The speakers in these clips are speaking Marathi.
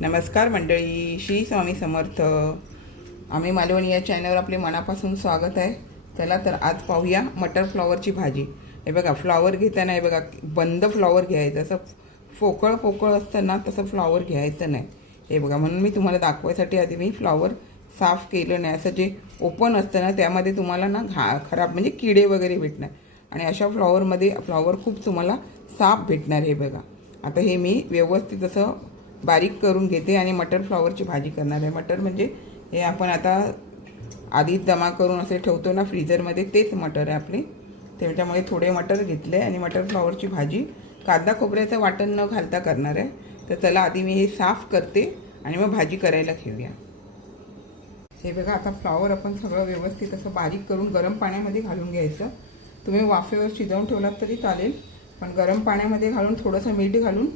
नमस्कार मंडळी श्री स्वामी समर्थ. आम्ही मालवणी या चॅनलवर आपले मनापासून स्वागत आहे. चला तर आज पाहूया मटर फ्लॉवरची भाजी. हे बघा फ्लॉवर घेताना हे बघा बंद फ्लॉवर घ्यायचं. असं पोकळ पोकळ असतं ना तसं फ्लॉवर घ्यायचं नाही. हे बघा म्हणून मी तुम्हाला दाखवायसाठी आधी मी फ्लॉवर साफ केलं नाही. असं जे ओपन असतं ना त्यामध्ये तुम्हाला ना घा खराब म्हणजे किडे वगैरे भेटणार. आणि अशा फ्लॉवरमध्ये फ्लॉवर खूप तुम्हाला साफ भेटणार हे बघा. आता हे मी व्यवस्थित असं बारीक करून घेते आणि मटर फ्लॉवरची भाजी करणार आहे. मटर म्हणजे हे आपण आता आधीच जमा करून असे ठेवतो ना फ्रीजरमध्ये तेच मटर आहे आपले. त्याच्यामुळे थोडे मटर घेतले आणि मटर फ्लॉवरची भाजी कांदा खोबऱ्याचं वाटण न घालता करणार आहे. तर चला आधी मी हे साफ करते आणि मग भाजी करायला घेऊया. हे बघा आता फ्लॉवर आपण सगळं व्यवस्थित असं बारीक करून गरम पाण्यामध्ये घालून घ्यायचं. तुम्ही वाफेवर शिजवून ठेवलात तरी चालेल पण गरम पाण्यामध्ये घालून थोडंसं मीठ घालून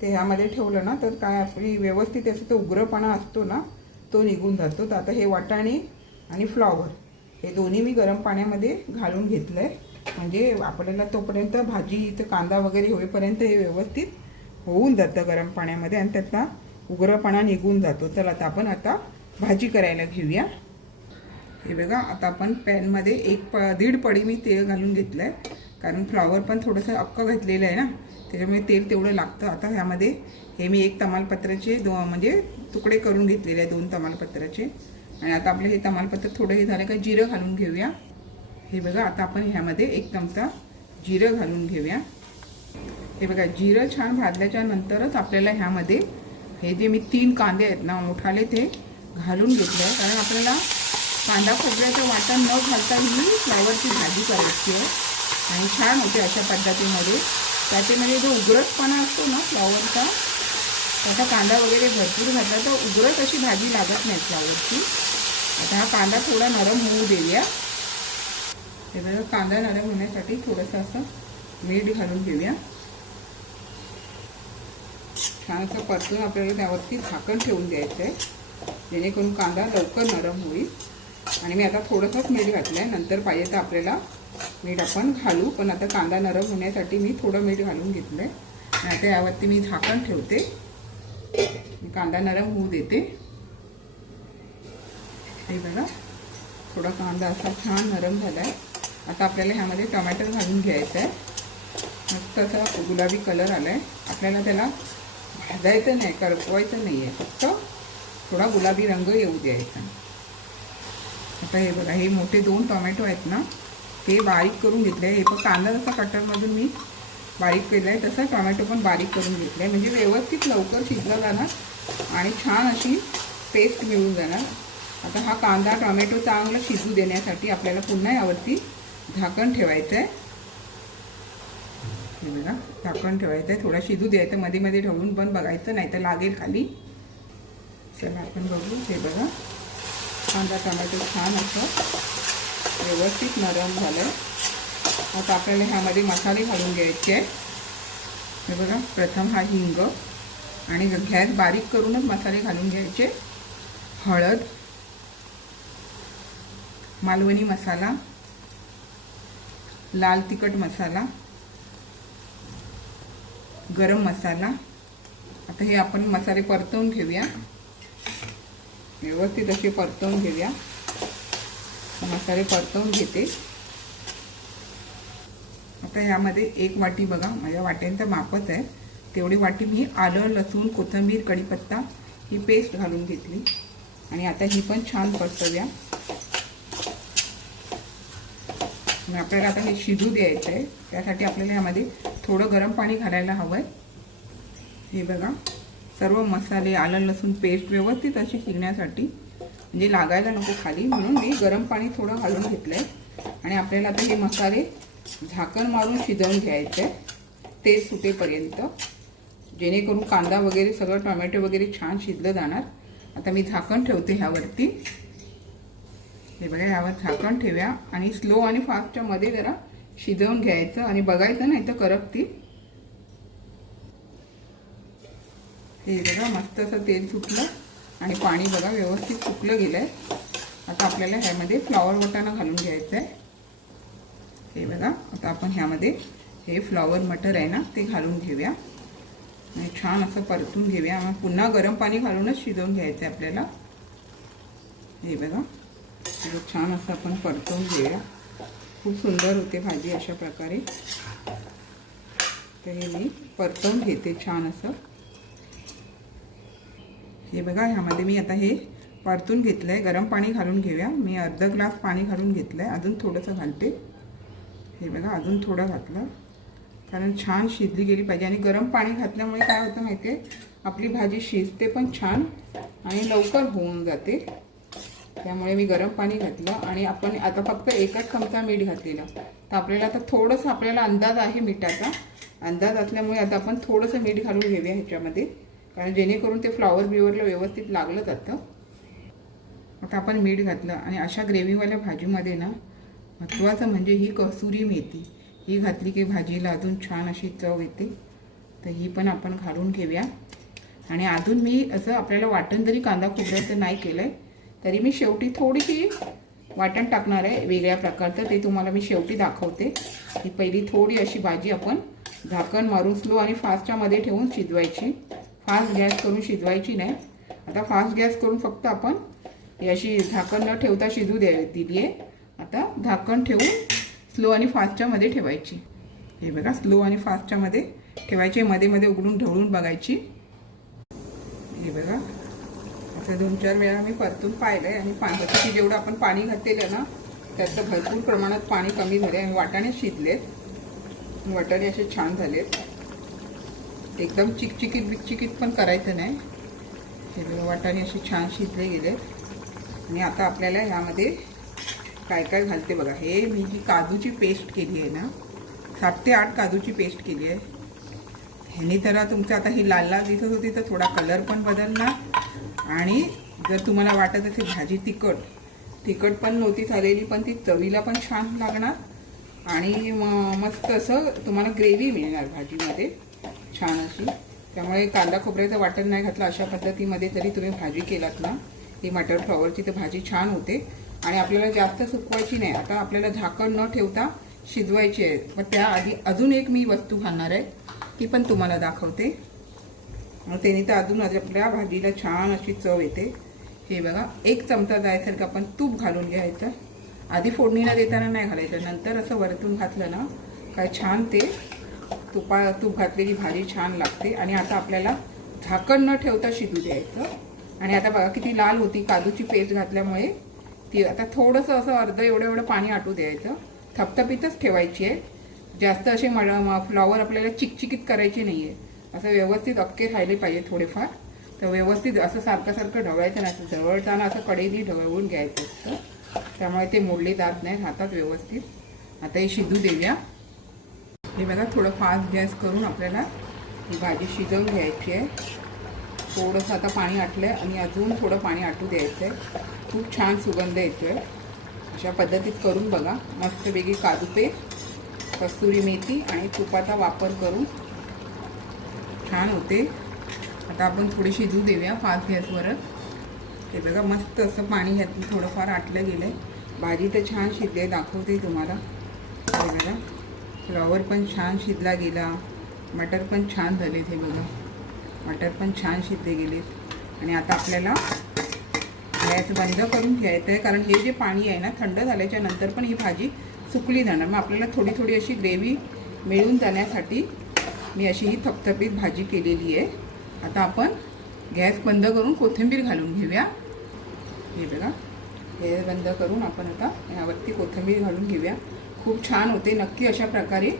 ते ह्यामध्ये ठेवलं ना तर काय आपली व्यवस्थित असं तो उग्रपणा असतो ना तो निघून जातो. तर आता हे वाटाणे आणि फ्लॉवर हे दोन्ही मी गरम पाण्यामध्ये घालून घेतलं आहे म्हणजे आपल्याला तोपर्यंत भाजीचं कांदा वगैरे होईपर्यंत हे व्यवस्थित होऊन जातं गरम पाण्यामध्ये आणि त्यातला उग्रपणा निघून जातो. चला आता आपण आता भाजी करायला घेऊया. हे बघा आता आपण पॅनमध्ये एक प दीड पडी मी तेल घालून घेतलं आहे कारण फ्लॉवर पण थोडंसं अक्क घातलेलं आहे ना. त्याच्यामुळे तेल तेवढं लागतं. आता ह्यामध्ये हे मी एक तमालपत्राचे दो म्हणजे तुकडे करून घेतलेले आहे दोन तमालपत्राचे. आणि आता आपलं हे तमालपत्र थोडं हे झालं का जिरं घालून घेऊया. हे बघा आता आपण ह्यामध्ये एक चमचा जिरं घालून घेऊया. हे बघा जिरं छान भाजल्याच्या नंतरच आपल्याला ह्यामध्ये हे जे मी तीन कांदे आहेत ना मोठाले ते घालून घेतले आहे. कारण आपल्याला कांदा खोबऱ्याचं वाटण न घालता ही फ्लावरची भाजी करायची आहे. आणि छान होते अशा पद्धतीमध्ये. त्याच्यामध्ये जो उग्रटपणा असतो ना फ्लॉवरचा त्याचा कांदा वगैरे भरपूर घातला तर उग्रट अशी भाजी लागत नाही फ्लॉवरची. आता हा कांदा थोडा नरम होऊ देऊया. त्याचा बघा कांदा नरम होण्यासाठी थोडंसं असं मीठ घालून घेऊया. छान असं परतून आपल्याला त्यावरती झाकण ठेवून द्यायचं आहे जेणेकरून कांदा लवकर नरम होईल. आणि मी आता थोडंसंच मीठ घातलं आहे नंतर पाहिजे तर आपल्याला मीठ आपण घालू. पण आता कांदा नरम होण्यासाठी मी थोडं मीठ घालून घेतलं आहे आणि आता यावरती मी झाकण ठेवते. कांदा नरम होऊ देते. हे बघा. थोडा कांदा असा छान नरम झाला आहे आता आपल्याला ह्यामध्ये टोमॅटो घालून घ्यायचं आहे मस्त असा गुलाबी कलर आला आहे आपल्याला त्याला भाजायचं नाही करपवायचं नाही आहे फक्त थोडा गुलाबी रंग येऊ द्यायचा. आता हे बघा हे मोठे दोन टोमॅटो आहेत ना ते बारीक करून घेतले हे पण कांदा जसा कटरमधून मी बारीक केलं आहे तसं टोमॅटो पण बारीक करून घेतलं आहे म्हणजे व्यवस्थित लवकर शिजलं जाणार आणि छान अशी पेस्ट मिळून जाणार. आता हा कांदा टोमॅटो चांगलं शिजू देण्यासाठी आपल्याला पुन्हा यावरती झाकण ठेवायचं आहे हे बघा झाकण ठेवायचं आहे थोडा शिजू द्यायचं मध्ये मध्ये ठेवून पण बघायचं नाही तर लागेल खाली. चला आपण बघू. हे बघा. कांदा टोमॅटो छान असं व्यवस्थित नरम झालं आता आपल्याला ह्यामध्ये मसाले घालून घ्यायचे हे बघा प्रथम हा हिंग आणि गॅस बारीक करूनच मसाले घालून घ्यायचे. हळद मालवणी मसाला लाल तिखट मसाला गरम मसाला. आता हे आपण मसाले परतवून घेऊया व्यवस्थित असे परतवून घेऊया. मसाले परतवून घेते. आता यामध्ये एक वाटी बघा माझ्या वाट्यांचं मापच आहे. तेवढी वाटी मी आलं लसूण कोथिंबीर कढीपत्ता ही पेस्ट घालून घेतली. आणि आता ही पण छान परतवूया. मग आपल्याला आता हे शिजू द्यायचं आहे त्यासाठी आपल्याला यामध्ये थोडं गरम पाणी घालायला हवं आहे हे बघा. सर्व मसाले आलं लसूण पेस्ट व्यवस्थित अशी शिजण्यासाठी म्हणजे लागायला नको खाली. म्हणून मी गरम पाणी थोडं घालून घेतलं आहे आणि आपल्याला आता हे मसाले झाकण मारून शिजवून घ्यायचे ते सुटेपर्यंत. जेणेकरून कांदा वगैरे सगळं टोमॅटो वगैरे छान शिजलं जाणार. आता मी झाकण ठेवते ह्यावरती. हे बघा ह्यावर झाकण ठेव्या. आणि स्लो आणि फास्टच्या मध्ये जरा शिजवून घ्यायचं. आणि बघायचं नाही तर करपतील. हे बघा मस्त असं तेल सुटलं आणि पाणी बघा व्यवस्थित सुकलं गेलं आहे आता आपल्याला ह्यामध्ये फ्लॉवर वटाणा घालून घ्यायचं आहे हे बघा आता आपण ह्यामध्ये हे फ्लॉवर मटर आहे ना ते घालून घेऊया. आणि छान असं परतून घेऊया. मग पुन्हा गरम पाणी घालूनच शिजवून घ्यायचं आहे आपल्याला. हे बघा हे छान असं आपण परतवून घेऊया. खूप सुंदर होते भाजी अशा प्रकारे. तर हे मी परतवून घेते छान असं. हे बघा ह्यामध्ये मी आता हे परतून घेतलं आहे गरम पाणी घालून घेऊया. मी अर्धा ग्लास पाणी घालून घेतलं आहे अजून थोडंसं घालते. हे बघा अजून थोडं घातलं. कारण छान शिजली गेली पाहिजे. आणि गरम पाणी घातल्यामुळे काय होतं माहिती आहे आपली भाजी शिजते पण छान आणि लवकर होऊन जाते. त्यामुळे मी गरम पाणी घातलं आणि आपण आता फक्त एकच चमचा मीठ घातलेला. तर आपल्याला आता थोडंसं आपल्याला अंदाज आहे मिठाचा. अंदाज असल्यामुळे आता आपण थोडंसं मीठ घालून घेऊया ह्याच्यामध्ये. कारण जेणेकरून ते फ्लॉवर बिवरला व्यवस्थित लागलं जातं. आता आपण मीठ घातलं आणि अशा ग्रेव्हीवाल्या भाजीमध्ये ना महत्त्वाचं म्हणजे ही कसुरी मेथी. ही घातली की भाजीला अजून छान अशी चव येते. तर ही पण आपण घालून घेऊया. आणि अजून मी असं आपल्याला वाटण जरी कांदा खोबऱ्याचं नाही केलं आहे तरी मी शेवटी थोडीशी वाटण टाकणार आहे वेगळ्या प्रकारचं ते तुम्हाला मी शेवटी दाखवते. ही पहिली थोडी अशी भाजी आपण झाकण मारून स्लो आणि फास्टच्यामध्ये ठेवून शिजवायची. फास्ट गॅस करून शिजवायची नाही. आता फास्ट गॅस करून फक्त आपण याशी झाकण न ठेवता शिजू द्या दिली आहे. आता झाकण ठेवून स्लो आणि फास्टच्यामध्ये ठेवायची. हे बघा स्लो आणि फास्टच्यामध्ये ठेवायची मध्ये मध्ये उघडून ढवळून बघायची. हे बघा. असं दोन चार वेळा मी परतून पाहिलं आहे आणि पाण्यासाठी जेवढं आपण पाणी घातलेलं ना त्याचं भरपूर प्रमाणात पाणी कमी झाले आणि वाटाणे शिजलेत. वाटाणे असे छान झालेत. एकदम चिकचिकीत बिकचिकीत पण करायचं नाही. हे वाटाणे असे छान शिजले गेले आणि आता आपल्याला ह्यामध्ये काय काय घालते बघा. हे मी जी काजूची पेस्ट केली आहे ना सात ते आठ काजूची पेस्ट केली आहे. ह्यानी तर तुमचं आता ही लाल लाल दिसत होती तर थोडा कलर पण बदलणार आणि जर तुम्हाला वाटत असेल भाजी तिखट तिखट पण नव्हती झालेली पण ती चवीला पण छान लागणार. आणि म- मस्त असं तुम्हाला ग्रेव्ही मिळणार भाजीमध्ये. छान अशी. त्यामुळे कांदा खोबऱ्याचं वाटण नाही घातलं अशा पद्धतीमध्ये जरी तुम्ही भाजी केलात ना. ही मटर फ्लॉवरची तर भाजी छान होते. आणि आपल्याला जास्त सुकवायची नाही. आता आपल्याला झाकण न ठेवता शिजवायची आहे. पण त्याआधी अजून एक मी वस्तू घालणार आहे. ती पण तुम्हाला दाखवते. त्याने तर अजून आपल्या भाजीला छान अशी चव येते. हे बघा एक चमचा जायसारखं आपण तूप घालून घ्यायचं. आधी फोडणीला देताना नाही घालायचं. नंतर असं वरतून घातलं ना काय छान ते तुपा तूप घातलेली भाजी छान लागते. आणि आता आपल्याला झाकण न ठेवता शिजू द्यायचं. आणि आता बघा किती लाल होती. काजूची पेस्ट घातल्यामुळे ती आता थोडंसं असं अर्ध एवढं एवढं पाणी आटू द्यायचं. थपथपीतच ठेवायची आहे. जास्त असे मळ फ्लॉवर आपल्याला चिकचिकीत करायचे नाही आहे असं व्यवस्थित अक्के राहिले पाहिजे थोडेफार. तर व्यवस्थित असं सारखं सारखं ढवळायचं नाही. असं ढवळताना असं कडेनी ढवळून घ्यायचं असतं. त्यामुळे ते मोडले जात नाही. हातात व्यवस्थित. आता हे शिजू देऊया. हे बघा थोडं फास्ट गॅस करून आपल्याला ही भाजी शिजवून घ्यायची आहे. थोडंसं आता पाणी आटलं आहे आणि अजून थोडं पाणी आटू द्यायचं आहे खूप छान सुगंध येतो आहे अशा पद्धतीत करून बघा. मस्तपैकी काजू पेस्ट कस्तुरी मेथी आणि तुपाचा वापर करून छान होते. आता आपण थोडी शिजू देऊया फास्ट गॅसवरच हे बघा मस्त असं पाणी ह्यातून थोडंफार आटलं गेलं आहे भाजी तर छान शिजले दाखवते तुम्हाला. हे बघा. फ्लॉवर पण छान शिजला गेला. मटर पण छान झालेत हे बघा. मटर पण छान शिजले गेलेत. आणि आता आपल्याला गॅस बंद करून घ्यायचं आहे कारण हे जे पाणी आहे ना थंड झाल्याच्यानंतर पण ही भाजी सुकली जाणार. मग आपल्याला थोडी थोडी अशी ग्रेव्ही मिळून जाण्यासाठी मी अशी ही थपथपीत भाजी केलेली आहे. आता आपण गॅस बंद करून कोथिंबीर घालून घेऊया. हे बघा. गॅस बंद करून आपण आता यावरती कोथिंबीर घालून घेऊया. खूप छान होते. नक्की अशा प्रकारे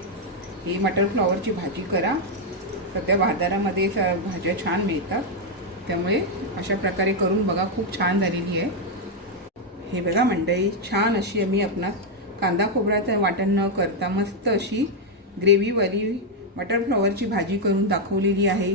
ही मटर फ्लॉवरची भाजी करा. सध्या बाजारामध्ये स भाज्या छान मिळतात. त्यामुळे अशा प्रकारे करून बघा खूप छान झालेली आहे. हे बघा मंडळी छान अशी आम्ही आपणास कांदा खोबऱ्याचं वाटण न करता मस्त अशी ग्रेव्हीवाली मटर फ्लॉवरची भाजी करून दाखवलेली आहे.